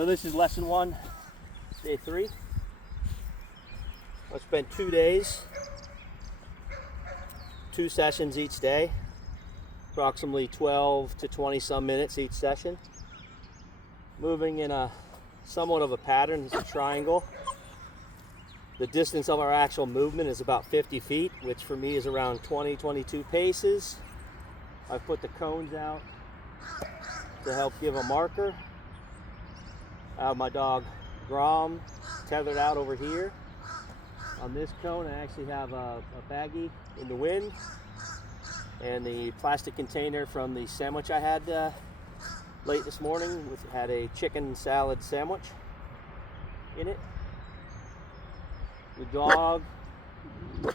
So this is lesson 1, day 3. I spent 2 days, 2 sessions each day, approximately 12 to 20 some minutes each session. Moving in a somewhat of a pattern. It's a triangle. The distance of our actual movement is about 50 feet, which for me is around 20-22 paces. I've put the cones out to help give a marker. I have my dog Grom tethered out over here. On this cone I actually have a baggie in the wind and the plastic container from the sandwich I had late this morning, which had a chicken salad sandwich in it. The dog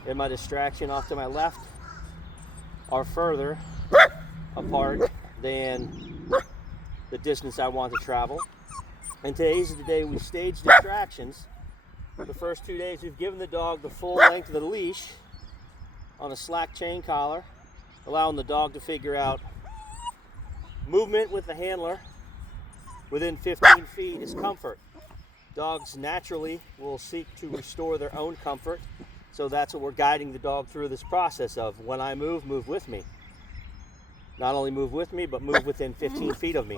and my distraction off to my left are further apart than the distance I want to travel. And today's the day we stage distractions. The first 2 days we've given the dog the full length of the leash on a slack chain collar, allowing the dog to figure out movement with the handler within 15 feet is comfort. Dogs naturally will seek to restore their own comfort, so that's what we're guiding the dog through this process of. When I move, move with me. Not only move with me, but move within 15 feet of me.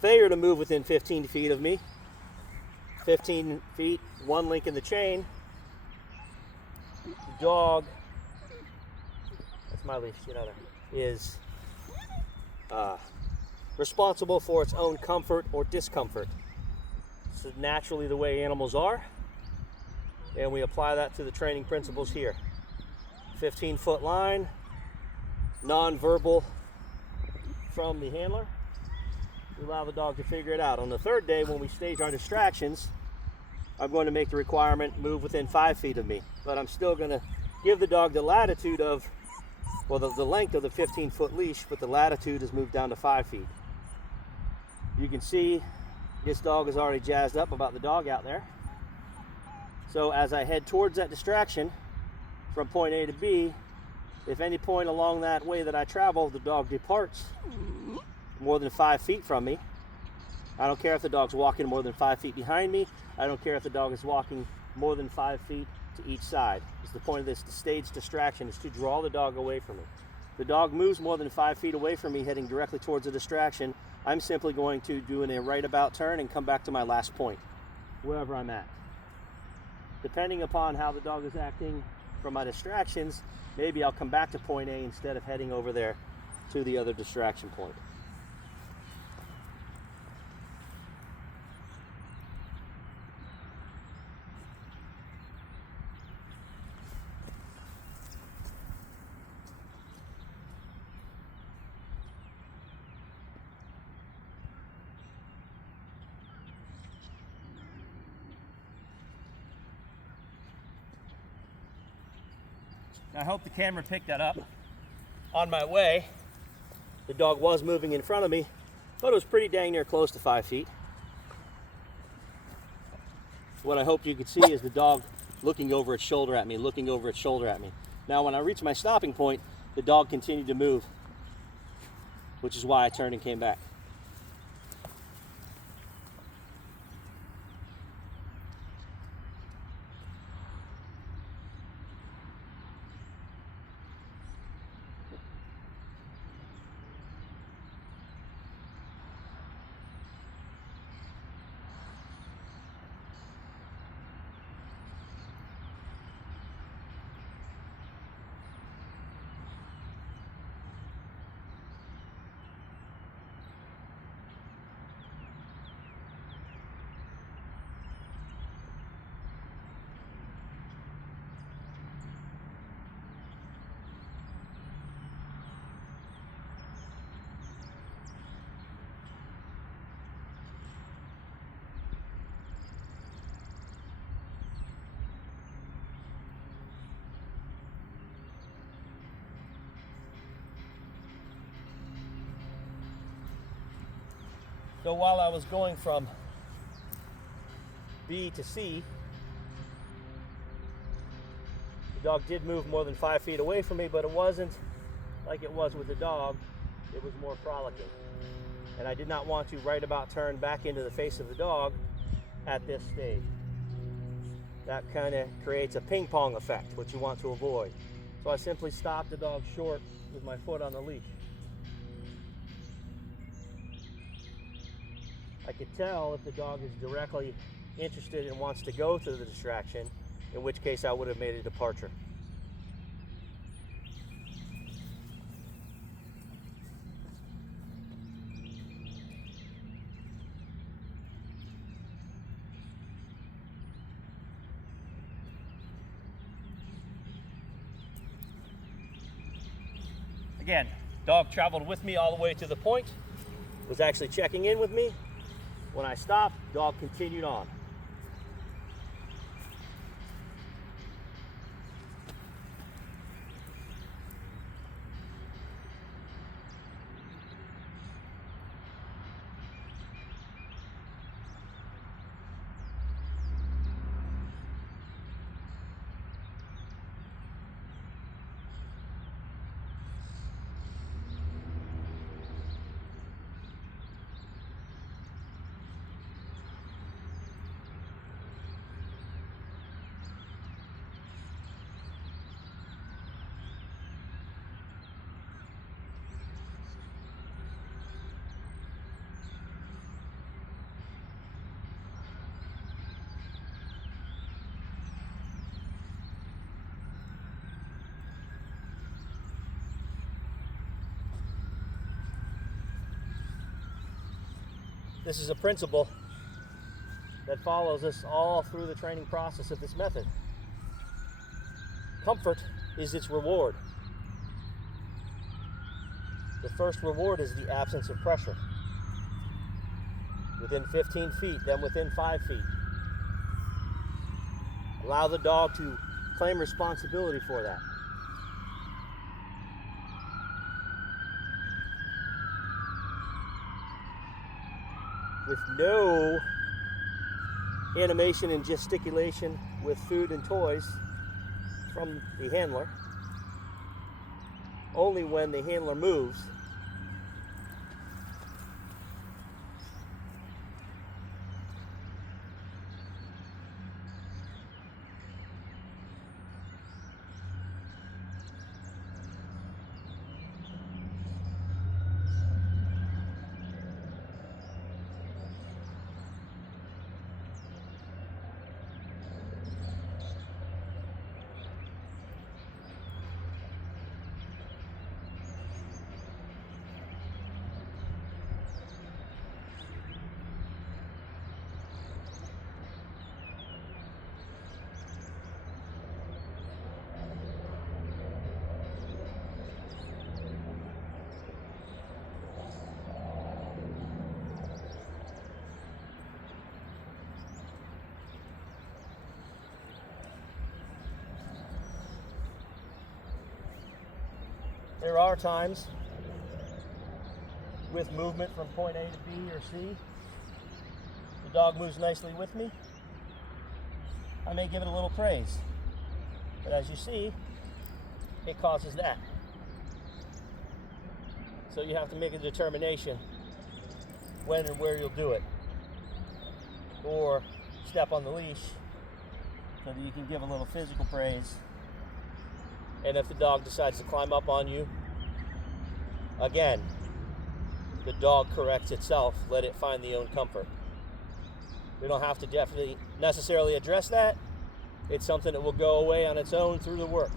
Failure to move within 15 feet of me, 15 feet, 1 link in the chain, the dog, that's my leash, get out of there, is responsible for its own comfort or discomfort. This is naturally the way animals are, and we apply that to the training principles here. 15-foot line, non-verbal from the handler. We allow the dog to figure it out. On the third day, when we stage our distractions, I'm going to make the requirement move within 5 feet of me, but I'm still going to give the dog the latitude of, well, the length of the 15-foot leash, but the latitude is moved down to 5 feet. You can see this dog is already jazzed up about the dog out there. So as I head towards that distraction from point A to B, if any point along that way that I travel, the dog departs more than 5 feet from me, I don't care if the dog's walking more than 5 feet behind me. I don't care if the dog is walking more than 5 feet to each side. Because the point of this stage distraction is to draw the dog away from me. If the dog moves more than 5 feet away from me, heading directly towards the distraction, I'm simply going to do a right about turn and come back to my last point, wherever I'm at. Depending upon how the dog is acting from my distractions, maybe I'll come back to point A instead of heading over there to the other distraction point. I hope the camera picked that up. On my way, the dog was moving in front of me, but it was pretty dang near close to 5 feet. What I hope you could see is the dog looking over its shoulder at me, looking over its shoulder at me. Now when I reached my stopping point, the dog continued to move, which is why I turned and came back. So while I was going from B to C, the dog did move more than 5 feet away from me, but it wasn't like it was with the dog. It was more frolicking. And I did not want to right about turn back into the face of the dog at this stage. That kind of creates a ping pong effect, which you want to avoid. So I simply stopped the dog short with my foot on the leash. I could tell if the dog is directly interested and wants to go to the distraction, in which case I would have made a departure. Again, dog traveled with me all the way to the point, was actually checking in with me. When I stopped, dog continued on. This is a principle that follows us all through the training process of this method. Comfort is its reward. The first reward is the absence of pressure. Within 15 feet, then within 5 feet. Allow the dog to claim responsibility for that. With no animation and gesticulation with food and toys from the handler. Only when the handler moves. There are times with movement from point A to B or C, the dog moves nicely with me. I may give it a little praise, but as you see, it causes that. So you have to make a determination when and where you'll do it, or step on the leash so that you can give a little physical praise. And if the dog decides to climb up on you, again, the dog corrects itself. Let it find the own comfort. We don't have to definitely necessarily address that. It's something that will go away on its own through the work.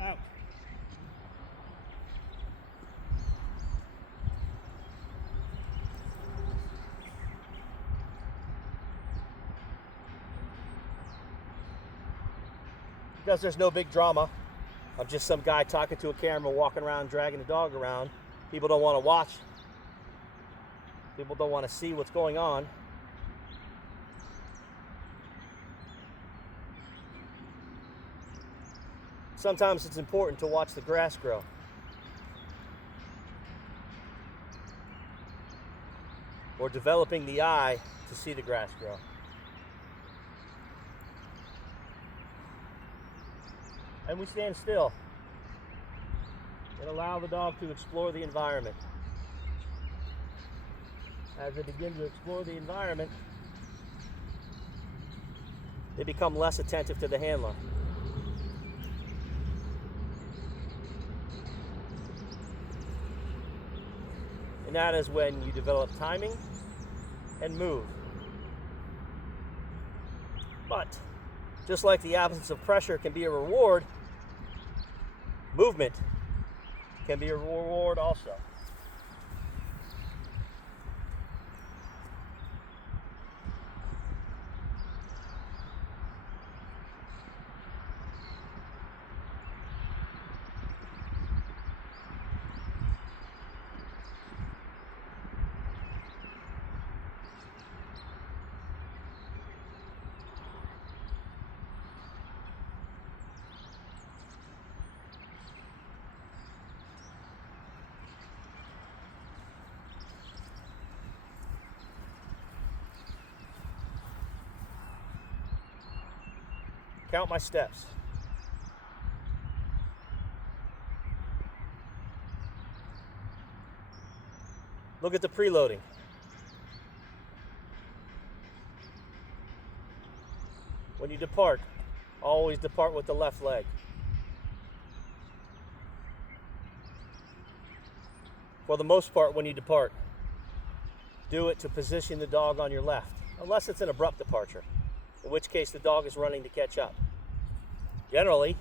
Out. Because there's no big drama of just some guy talking to a camera, walking around, dragging the dog around. People don't want to watch. People don't want to see what's going on. Sometimes it's important to watch the grass grow. Or developing the eye to see the grass grow. And we stand still and allow the dog to explore the environment. As they begin to explore the environment, they become less attentive to the handler. And that is when you develop timing and move. But just like the absence of pressure can be a reward, movement can be a reward also. Count my steps. Look at the preloading. When you depart, always depart with the left leg. For the most part, when you depart, do it to position the dog on your left, unless it's an abrupt departure, in which case the dog is running to catch up. Generally,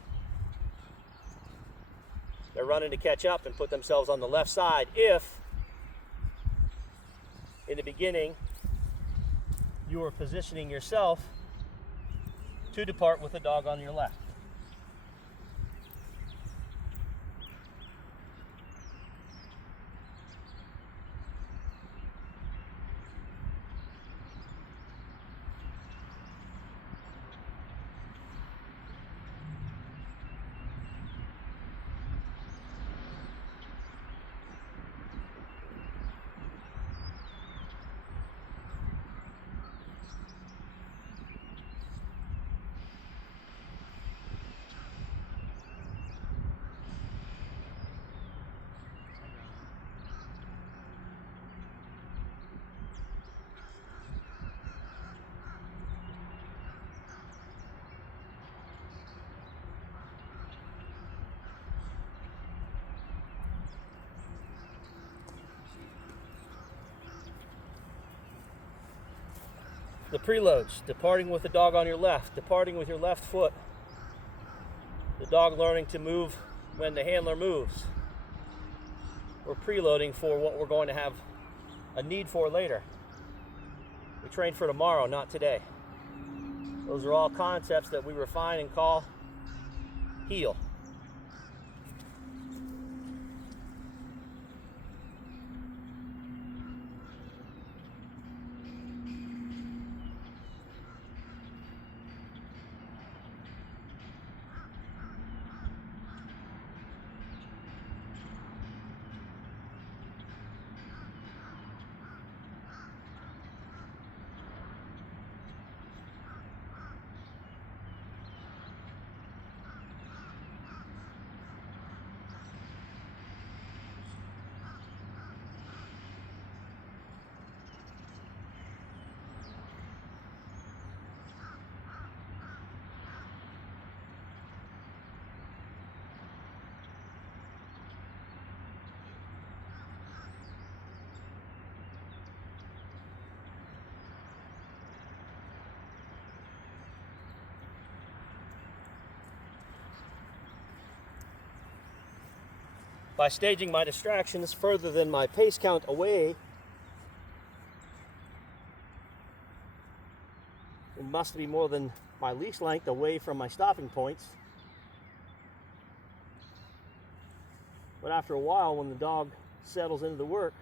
they're running to catch up and put themselves on the left side if, in the beginning, you are positioning yourself to depart with the dog on your left. The preloads, departing with the dog on your left, departing with your left foot. The dog learning to move when the handler moves. We're preloading for what we're going to have a need for later. We train for tomorrow, not today. Those are all concepts that we refine and call heel. by staging my distractions further than my pace count away, it must be more than my leash length away from my stopping points. But after a while, when the dog settles into the work,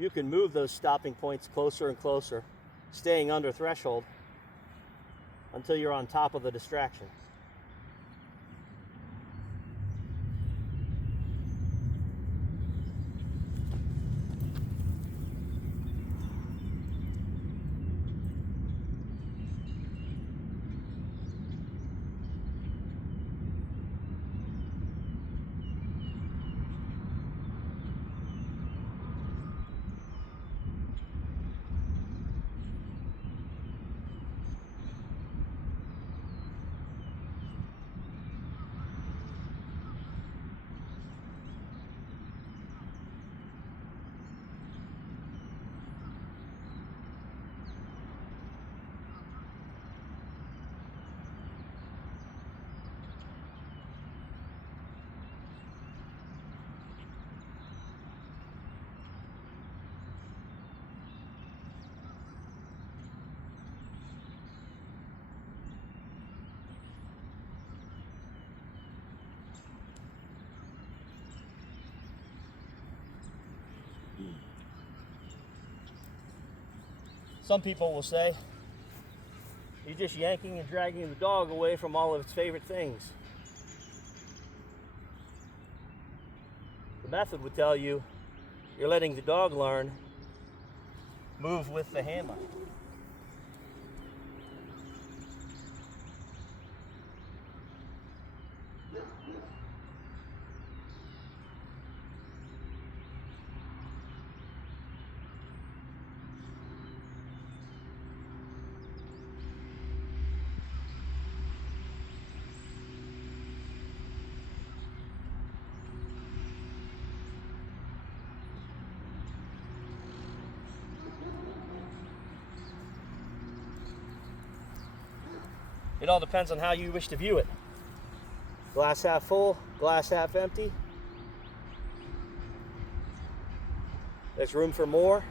you can move those stopping points closer and closer, staying under threshold until you're on top of the distraction. Some people will say, you're just yanking and dragging the dog away from all of its favorite things. The method would tell you, you're letting the dog learn, move with the handler. It all depends on how you wish to view it. Glass half full, glass half empty. There's room for more.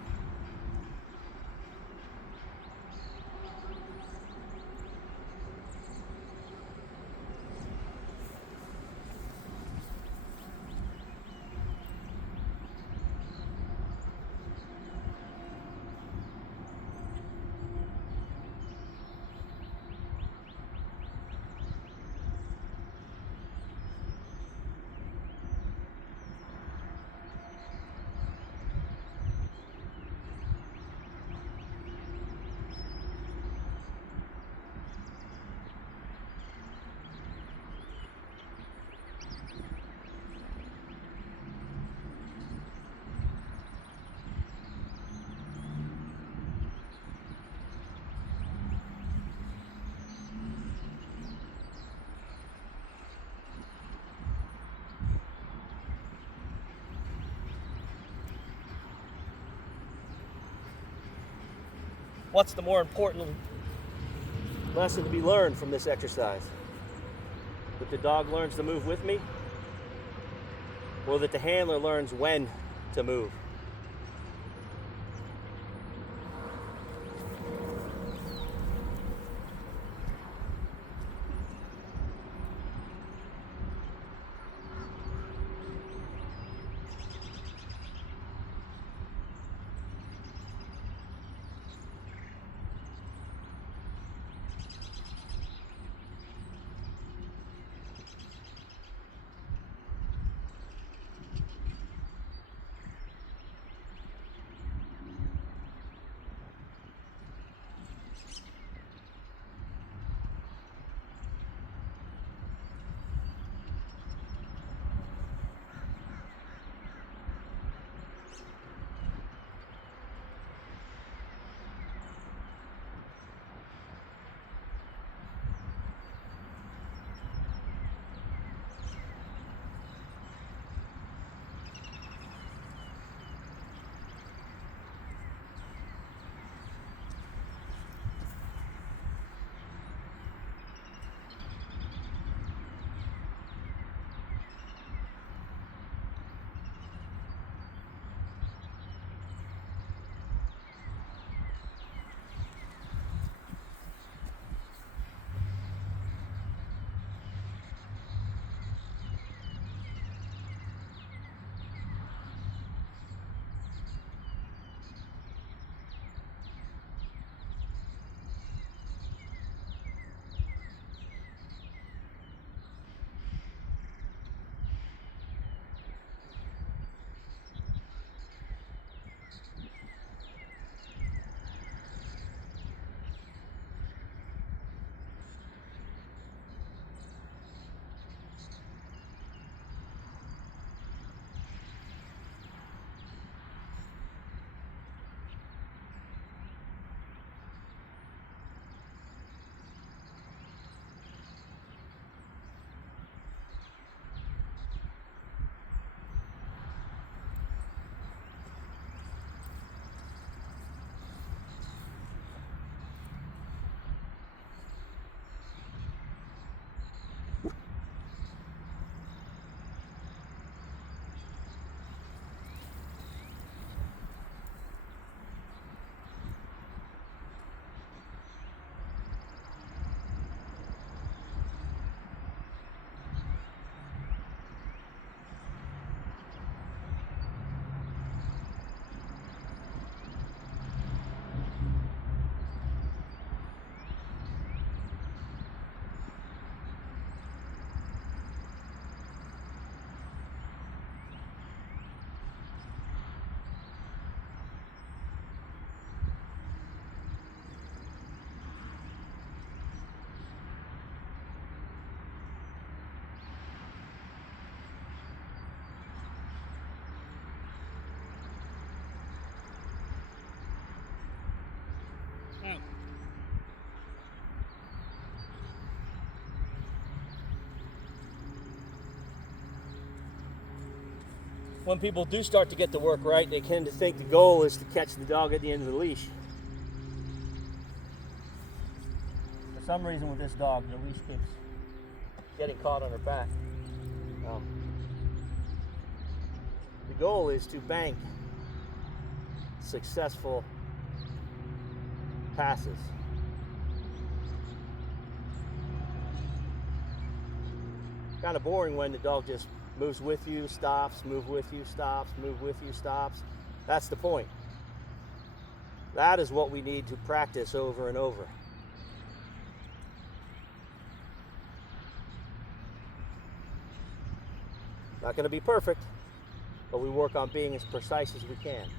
What's the more important lesson to be learned from this exercise? That the dog learns to move with me, or that the handler learns when to move? when people do start to get the work right, they tend to think the goal is to catch the dog at the end of the leash. For some reason with this dog, the leash keeps getting caught on her back. The goal is to bank successful passes. Kind of boring when the dog just moves with you, stops, move with you, stops, move with you, stops. That's the point. That is what we need to practice over and over. Not going to be perfect, but we work on being as precise as we can.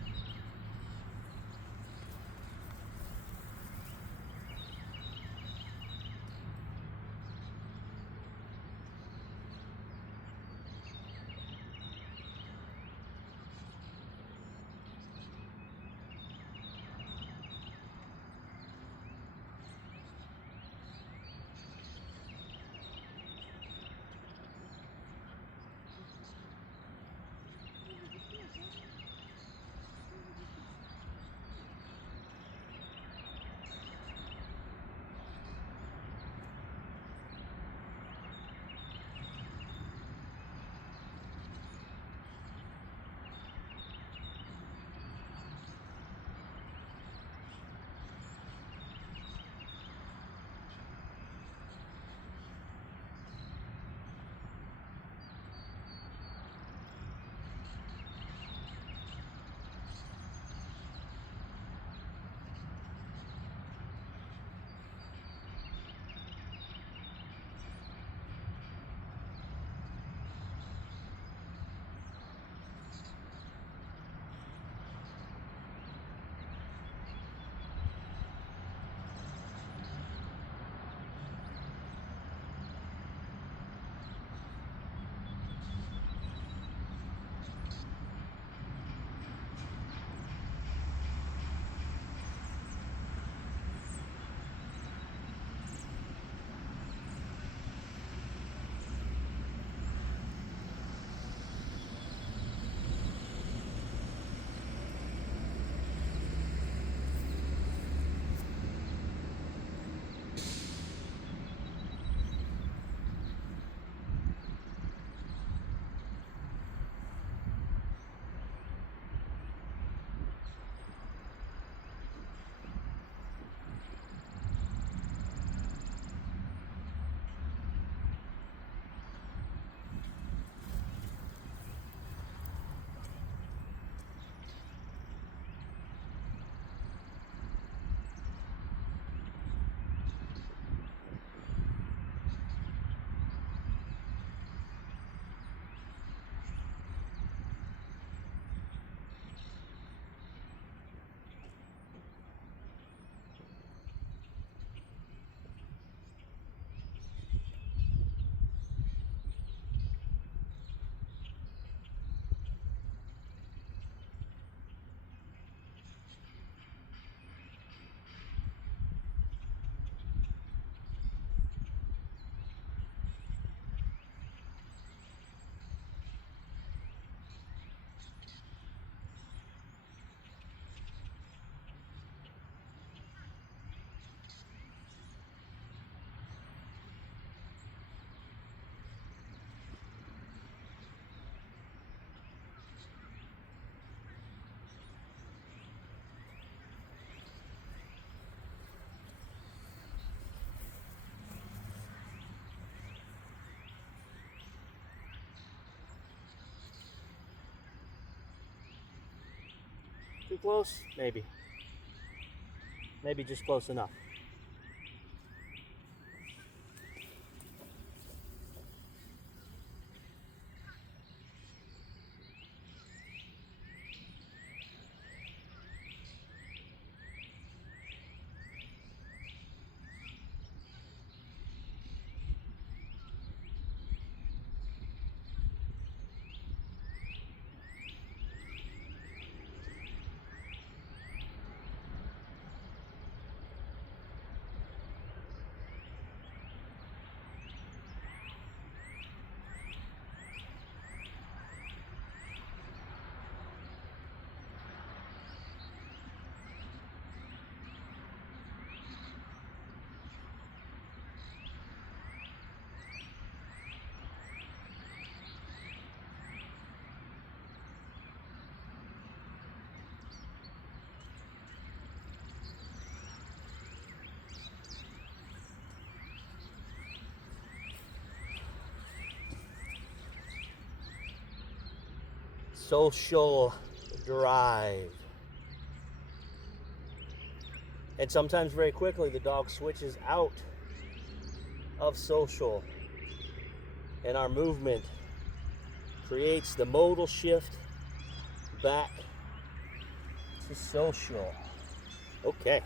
Too close? Maybe. Maybe just close enough. social drive. And sometimes very quickly the dog switches out of social, and our movement creates the modal shift back to social. Okay.